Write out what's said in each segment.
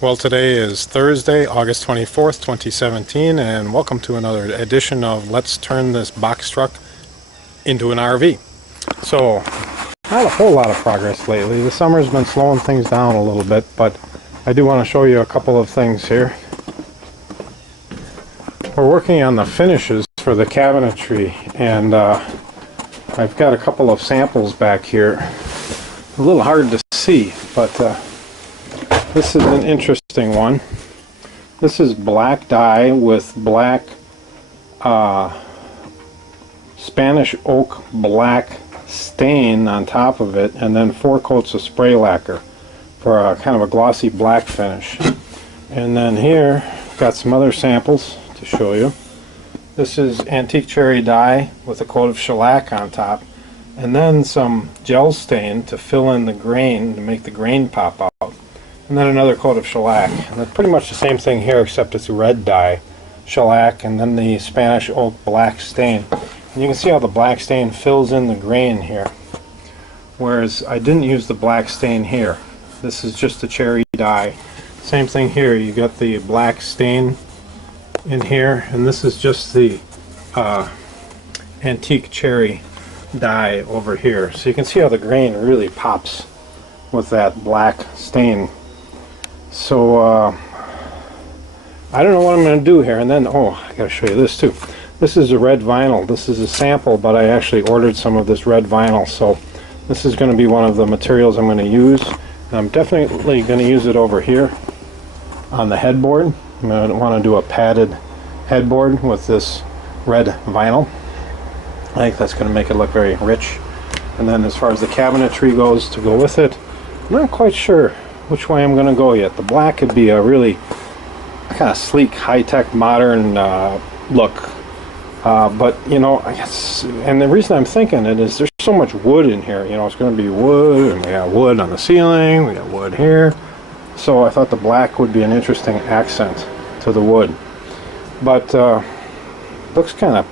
Well, today is Thursday, August 24th, 2017, and welcome to another edition of Let's Turn This Box Truck into an RV. So, not a whole lot of progress lately. The summer's been slowing things down a little bit, but I do want to show you a couple of things here. We're working on the finishes for the cabinetry, and I've got a couple of samples back here. A little hard to see, but this is an interesting one. This is black dye with black Spanish oak black stain on top of it, and then 4 coats of spray lacquer for a kind of a glossy black finish. And then here, got some other samples to show you. This is antique cherry dye with a coat of shellac on top, and then some gel stain to fill in the grain, to make the grain pop out. And then another coat of shellac. And it's pretty much the same thing here, except it's red dye, shellac, and then the Spanish oak black stain. And you can see how the black stain fills in the grain here. Whereas I didn't use the black stain here. This is just the cherry dye. Same thing here, you got the black stain in here, and this is just the antique cherry dye over here. So you can see how the grain really pops with that black stain. So I don't know what I'm going to do here. And then, oh, I gotta show you this too. This is a red vinyl. This is a sample, but I actually ordered some of this red vinyl, so this is going to be one of the materials I'm going to use. And I'm definitely going to use it over here on the headboard. I'm going to want to do a padded headboard with this red vinyl. I think that's going to make it look very rich. And then as far as the cabinetry goes to go with it, I'm not quite sure which way I'm going to go yet. The black could be a really kind of sleek, high-tech, modern look. But, you know, I guess, and the reason I'm thinking it is there's so much wood in here. You know, it's going to be wood, and we got wood on the ceiling, we got wood here. So I thought the black would be an interesting accent to the wood. But looks kind of,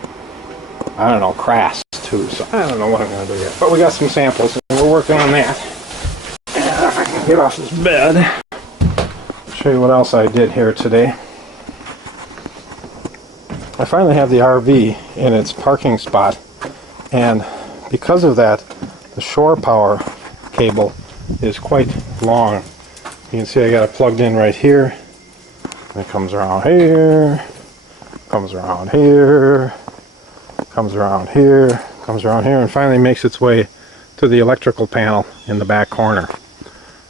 I don't know, crass too. So I don't know what I'm going to do yet. But we got some samples, and we're working on that. And if I can get off this bed, I'll show you what else I did here today. I finally have the RV in its parking spot, and because of that, the shore power cable is quite long. You can see I got it plugged in right here, and it comes around here, comes around here, comes around here, comes around here, and finally makes its way to the electrical panel in the back corner.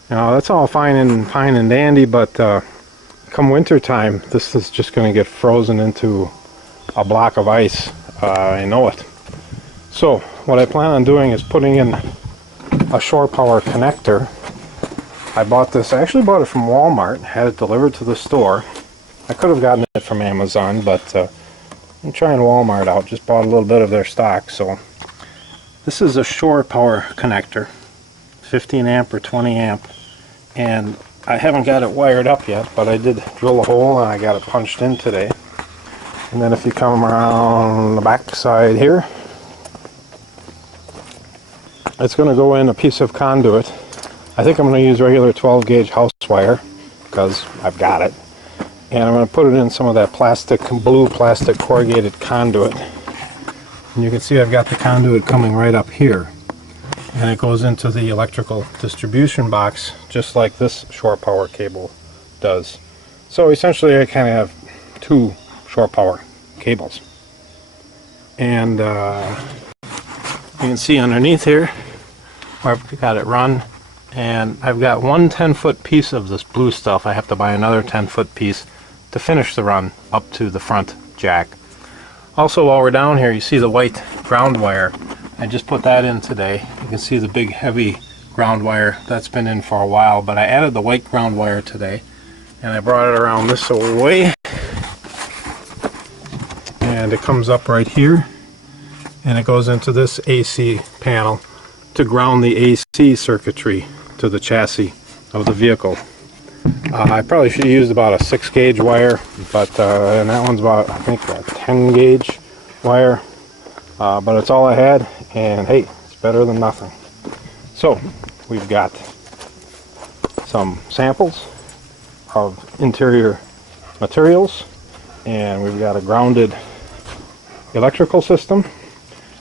Now that's all fine and dandy, but come winter time, this is just going to get frozen into a block of ice. I know it. So what I plan on doing is putting in a shore power connector. I bought this, I actually bought it from Walmart, had it delivered to the store. I could have gotten it from Amazon, but I'm trying Walmart out, just bought a little bit of their stock. So this is a shore power connector, 15 amp or 20 amp, and I haven't got it wired up yet, but I did drill a hole and I got it punched in today. And then if you come around the back side here, it's going to go in a piece of conduit. I think I'm going to use regular 12 gauge house wire because I've got it. And I'm going to put it in some of that blue plastic corrugated conduit. And you can see I've got the conduit coming right up here. And it goes into the electrical distribution box just like this shore power cable does. So essentially I kind of have two shore power cables. And you can see underneath here where I've got it run, and I've got one 10-foot piece of this blue stuff. I have to buy another 10-foot piece to finish the run up to the front jack. Also, while we're down here, you see the white ground wire. I just put that in today. You can see the big heavy ground wire that's been in for a while, but I added the white ground wire today, and I brought it around this way, and it comes up right here, and it goes into this AC panel to ground the AC circuitry to the chassis of the vehicle. I probably should have used about a 6 gauge wire, but and that one's about, I think, a 10 gauge wire, but it's all I had, and hey, it's better than nothing. So we've got some samples of interior materials, and we've got a grounded electrical system,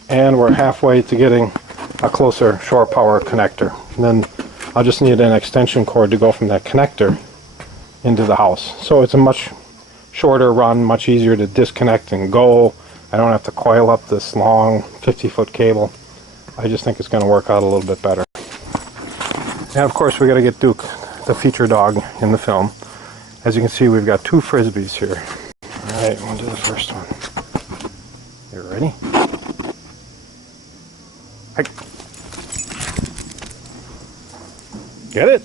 and we're halfway to getting a closer shore power connector. And then I'll just need an extension cord to go from that connector into the house. So it's a much shorter run, much easier to disconnect and go. I don't have to coil up this long 50-foot cable. I just think it's going to work out a little bit better. And of course we got to get Duke, the feature dog in the film. As you can see, we've got 2 Frisbees here. Alright, we'll do the first one. You ready? Hi. Get it?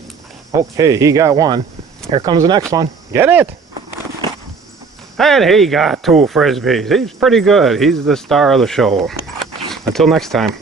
Okay, he got one. Here comes the next one. Get it? And he got 2 Frisbees. He's pretty good. He's the star of the show. Until next time.